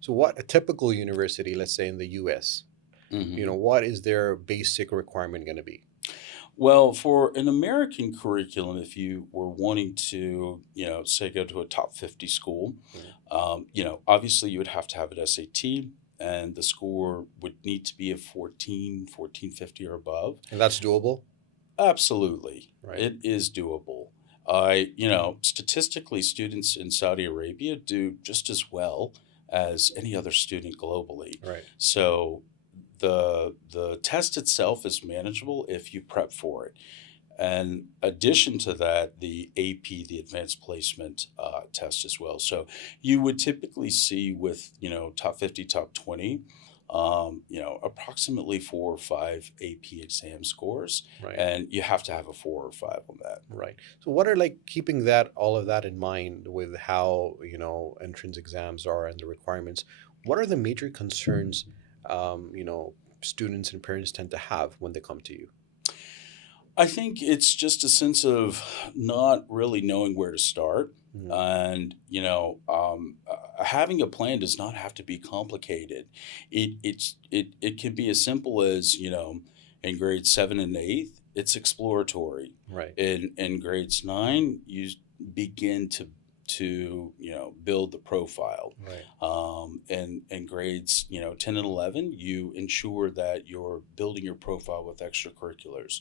So what a typical university, let's say in the US, Hmm. what is their basic requirement going to be? Well, for an American curriculum, if you were wanting to, say go to a top 50 school, Mhm. obviously you would have to have an SAT and the score would need to be a 1450 or above. And that's doable, Absolutely. right? It is doable. Statistically, students in Saudi Arabia do just as well as any other student globally. Right. So the test itself is manageable if you prep for it. And addition to that, the AP, the advanced placement test as well. So you would typically see with, top 50, top 20, approximately 4 or 5 AP exam scores. Right. And you have to have a 4 or 5 on that. Right. So what are like keeping that all of that in mind with how, entrance exams are and the requirements, what are the major concerns students and parents tend to have when they come to you? I think it's just a sense of not really knowing where to start. Mhm. And, having a plan does not have to be complicated. It can be as simple as, in grades 7 and 8, it's exploratory. Right. In grades 9, you begin to build the profile. Right. In grades 10 and 11, you ensure that you're building your profile with extracurriculars.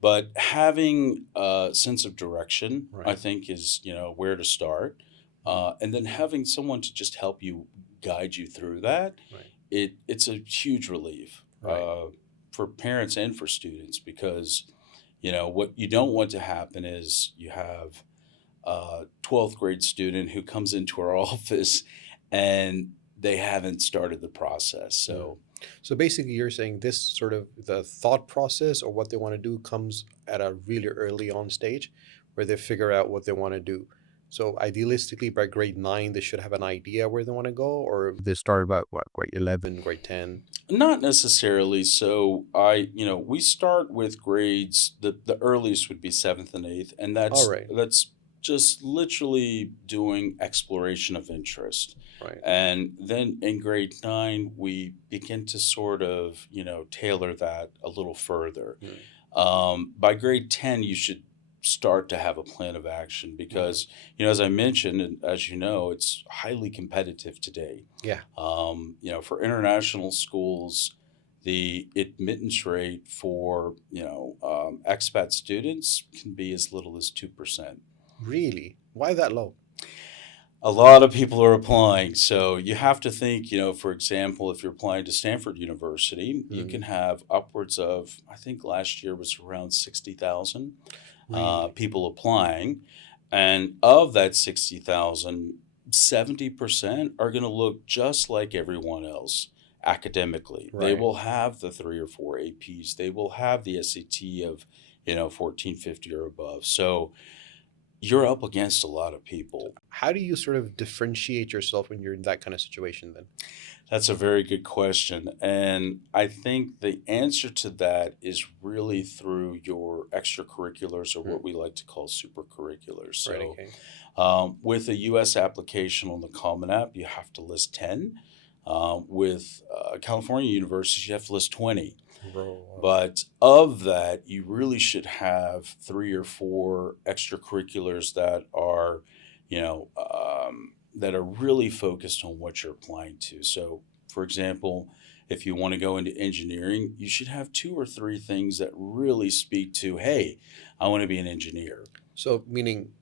But having a sense of direction, I Right. think, is where to start, Mhm. and then having someone to just help you guide you through that. Right. It's a huge relief Right. for parents and for students because what you don't want to happen is you have a 12th grade student who comes into our office and they haven't started the process. Mm. So So basically, you're saying this sort of the thought process or what they want to do comes at a really early on stage where they figure out what they want to do. So idealistically, by grade 9, they should have an idea where they want to go, or they start about what, grade 11, grade 10? not necessarily. So we start with grades. The earliest would be seventh and eighth, and All that's right. that's just literally doing exploration of interest. Right. And then in grade 9, we begin to sort of tailor that a little further. Mm. By grade 10, you should start to have a plan of action Mhm. because as I mentioned, and as you know, it's highly competitive today. Yeah. For international schools, the admittance rate for expat students can be as little as 2%. Really? Why that low? A lot of people are applying, so you have to think. For example, if you're applying to Stanford University, you Mm. can have upwards of, I think last year was around 60,000 Really? people applying, and of that 60,000, 70% are going to look just like everyone else academically. They Right. will have the 3 or 4 APs. They will have the SAT of 1450 or above. So you're up against a lot of people. How do you sort of differentiate yourself when you're in that kind of situation then? That's a very good question. And I think the answer to that is really through your extracurriculars or what Mm. we like to call supercurriculars. Right. So, Okay. with a US application on the Common App, you have to list 10. With California universities, you have to list 20. Bro. But of that, you really should have 3 or 4 extracurriculars that are really focused on what you're applying to. So, for example, if you want to go into engineering, you should have 2 or 3 things that really speak to, hey, I want to be an engineer. So meaning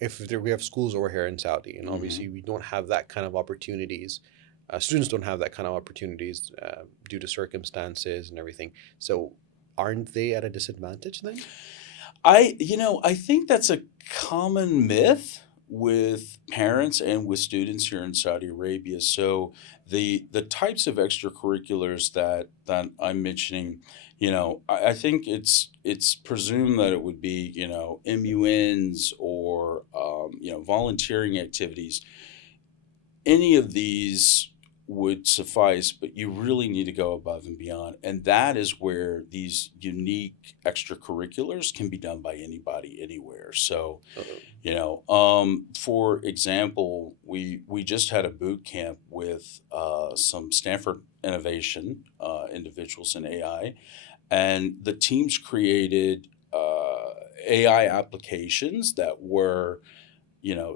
if there, we have schools over here in Saudi, and obviously Hmm. we don't have that kind of opportunities. Students don't have that kind of opportunities due to circumstances and everything. So, aren't they at a disadvantage then? I think that's a common myth with parents and with students here in Saudi Arabia. So the types of extracurriculars that I'm mentioning, I think it's presumed that it would be MUNs or volunteering activities. Any of these would suffice, but you really need to go above and beyond. And that is where these unique extracurriculars can be done by anybody, anywhere. So, Uh, for example, we just had a boot camp with some Stanford innovation individuals in AI, and the teams created AI applications that were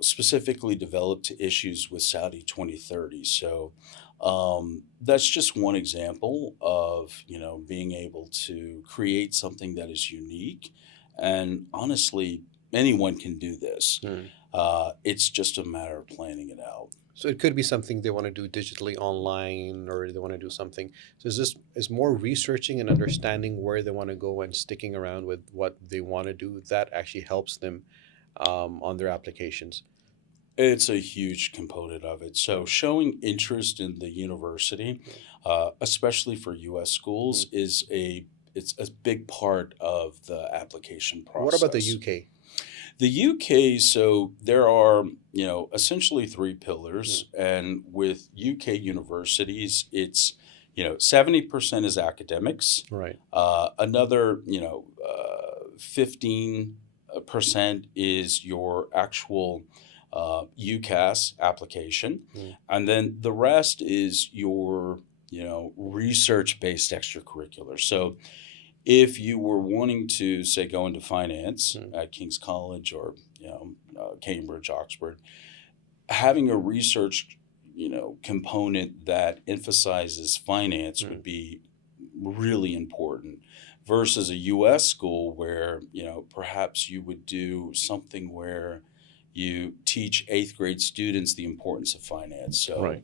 specifically developed to issues with Saudi 2030. So that's just one example of, being able to create something that is unique. And honestly, anyone can do this. hmm. It's just a matter of planning it out. So it could be something they want to do digitally online, or they want to do something. So is more researching and understanding where they want to go and sticking around with what they want to do that actually helps them on their applications. It's a huge component of it. So showing interest in the university, especially for U.S. schools, Mm. it's a big part of the application What about the process. UK? The UK, so there are, essentially three Mm. pillars, and with UK universities, it's 70% is academics, Right. another 15% is your actual UCAS application, Mm. and then the rest is your research based extracurricular. So if you were wanting to, say, go into finance Mm. at King's College or Cambridge, Oxford, having a research component that emphasizes finance Mm. would be really important versus a U.S. school where perhaps you would do something where you teach eighth grade students the importance of finance. So Right.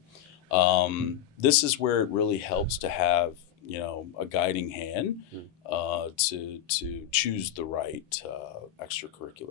this is where it really helps to have a guiding hand Mm. to choose the right extracurricular.